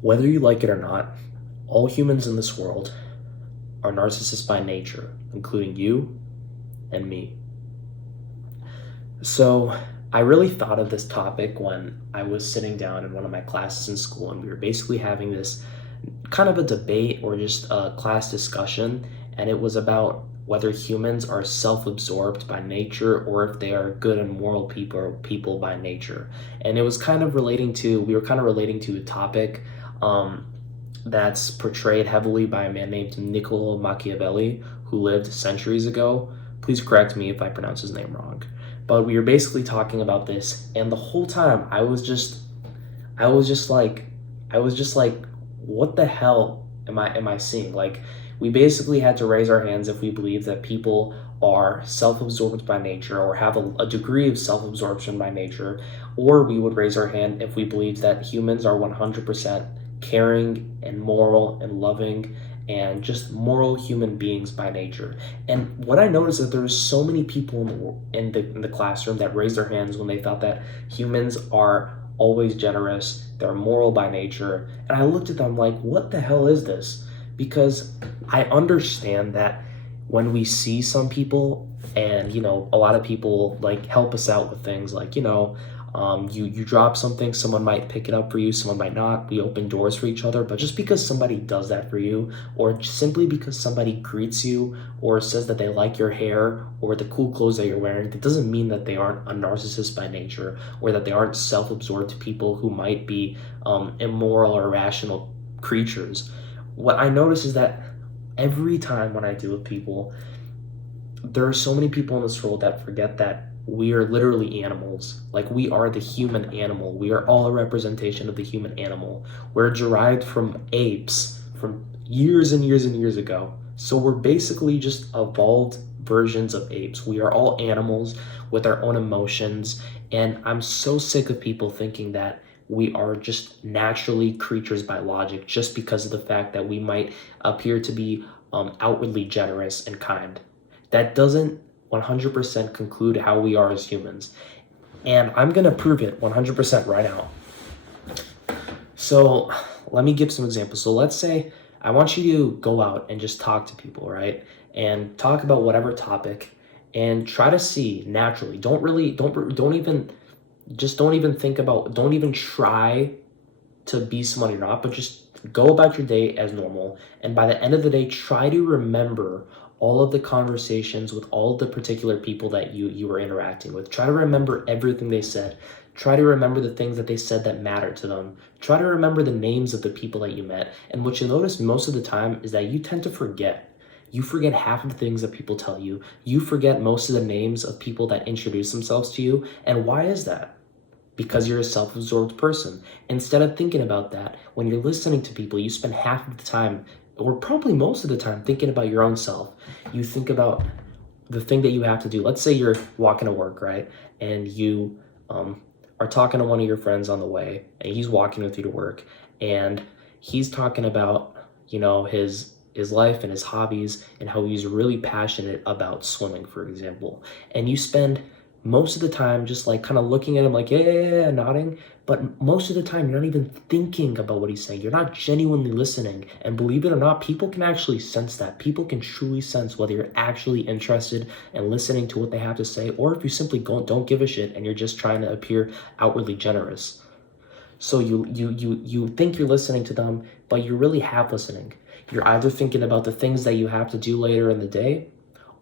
Whether you like it or not, all humans in this world are narcissists by nature, including you and me. So, I really thought of this topic when I was sitting down in one of my classes in school, and we were basically having this kind of a debate or just a class discussion, and it was about whether humans are self-absorbed by nature or if they are good and moral people by nature. And it was kind of relating to we were kind of relating to a topic um, that's portrayed heavily by a man named Niccolo Machiavelli, who lived centuries ago. Please correct me if I pronounce his name wrong. But we were basically talking about this, and the whole time I was just like, I was just like, what the hell am I seeing? Like, we basically had to raise our hands if we believe that people are self-absorbed by nature or have a degree of self-absorption by nature, or we would raise our hand if we believe that humans are 100% caring and moral and loving and just moral human beings by nature. And what I noticed is that there were so many people in the classroom that raised their hands when they thought that humans are always generous, they're moral by nature. And I looked at them like, what the hell is this? Because I understand that when we see some people, and a lot of people like help us out with things like, you drop something, someone might pick it up for you, someone might not. We open doors for each other. But just because somebody does that for you, or simply because somebody greets you or says that they like your hair or the cool clothes that you're wearing, that doesn't mean that they aren't a narcissist by nature, or that they aren't self-absorbed people who might be immoral or irrational creatures. What I notice is that every time when I deal with people, there are so many people in this world that forget that we are literally animals. Like, we are the human animal. We are all a representation of the human animal. We're derived from apes from years and years and years ago. So we're basically just evolved versions of apes. We are all animals with our own emotions. And I'm so sick of people thinking that we are just naturally creatures by logic just because of the fact that we might appear to be outwardly generous and kind. That doesn't 100% conclude how we are as humans. And I'm going to prove it 100% right now. So let me give some examples. So let's say I want you to go out and just talk to people, right? And talk about whatever topic and try to see naturally. Don't even think about, don't even try to be someone you're not, but just go about your day as normal. And by the end of the day, try to remember all of the conversations with all of the particular people that you were interacting with. Try to remember everything they said. Try to remember the things that they said that mattered to them. Try to remember the names of the people that you met. And what you'll notice most of the time is that you tend to forget. You forget half of the things that people tell you. You forget most of the names of people that introduce themselves to you. And why is that? Because you're a self-absorbed person. Instead of thinking about that, when you're listening to people, you spend half of the time, or probably most of the time, thinking about your own self. You think about the thing that you have to do. Let's say you're walking to work, right? And you are talking to one of your friends on the way, and he's walking with you to work, and he's talking about, his life and his hobbies and how he's really passionate about swimming, for example. And you spend most of the time just like kind of looking at him like, yeah, nodding. But most of the time, you're not even thinking about what he's saying. You're not genuinely listening. And believe it or not, people can actually sense that. People can truly sense whether you're actually interested in listening to what they have to say, or if you simply don't give a shit and you're just trying to appear outwardly generous. So you think you're listening to them, but you're really half listening. You're either thinking about the things that you have to do later in the day,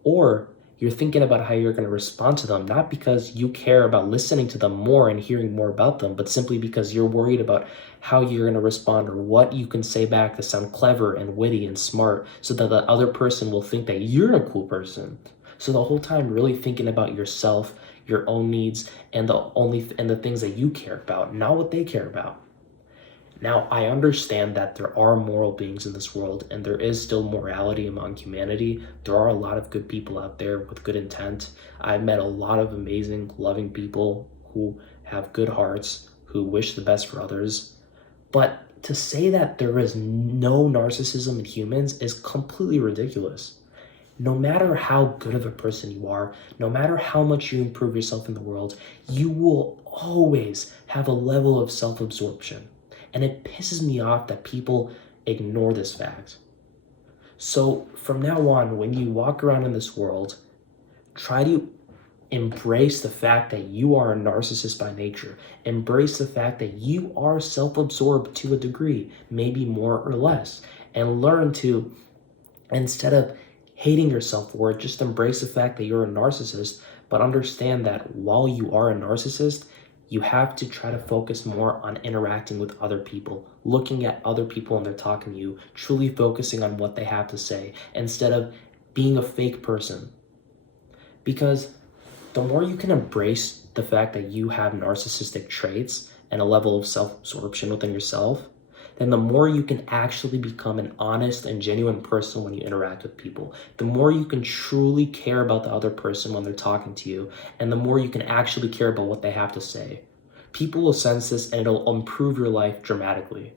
or you're thinking about how you're going to respond to them, not because you care about listening to them more and hearing more about them, but simply because you're worried about how you're going to respond or what you can say back to sound clever and witty and smart so that the other person will think that you're a cool person. So the whole time really thinking about yourself, your own needs, and the things that you care about, not what they care about. Now, I understand that there are moral beings in this world, and there is still morality among humanity. There are a lot of good people out there with good intent. I've met a lot of amazing, loving people who have good hearts, who wish the best for others. But to say that there is no narcissism in humans is completely ridiculous. No matter how good of a person you are, no matter how much you improve yourself in the world, you will always have a level of self-absorption. And it pisses me off that people ignore this fact. So from now on, when you walk around in this world, try to embrace the fact that you are a narcissist by nature. Embrace the fact that you are self-absorbed to a degree, maybe more or less. And learn to, instead of hating yourself for it, just embrace the fact that you're a narcissist, but understand that while you are a narcissist, you have to try to focus more on interacting with other people, looking at other people when they're talking to you, truly focusing on what they have to say, instead of being a fake person. Because the more you can embrace the fact that you have narcissistic traits and a level of self-absorption within yourself, then the more you can actually become an honest and genuine person when you interact with people. The more you can truly care about the other person when they're talking to you, and the more you can actually care about what they have to say. People will sense this and it'll improve your life dramatically.